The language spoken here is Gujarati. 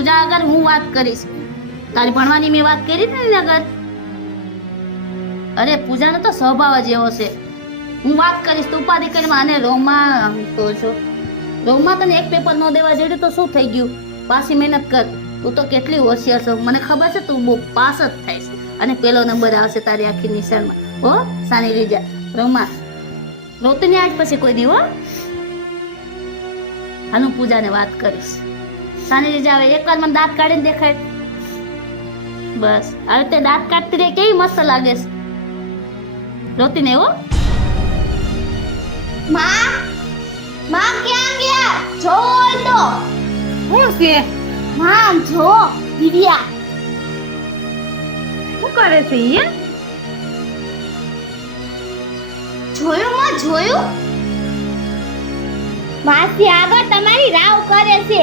પૂજા આગળ હું વાત કરીશ. તારી ભણવાની મેં વાત કરી ને એની આગળ. અરે પૂજાનો તો સ્વભાવ જ એવો છે. હું વાત કરીશ તું ઉપાધિ કરી. અને રોમાં તો છો રોમાં તને એક પેપર ન દેવા જોડ્યું તો શું થઈ ગયું? પાછી મહેનત કર. તું તો કેટલી હોશિયાર છો, મને ખબર છે. તું બહુ પાસ જ થાય છે અને પેલો નંબર આવશે તારી આખી નિશાળમાં. હો સાની રીજા રોમા રોતી નહીં આજ પછી કોઈ દી. હો હાનું પૂજાને વાત કરીશ. સાની રીજા આવે એકવાર મને દાંત કાઢીને દેખાય. બસ હવે તે દાંત કાઢતી રહે કેવી મસ્ત લાગે છે. રોતી નહીં. હો માં ક્યાં ગયા? જો હોય તો શું છે? માં જો દિવ્યા શું કરે છે ઈ? જોયું માં જોયું? માસી આગળ તમારી રાવ કરે છે.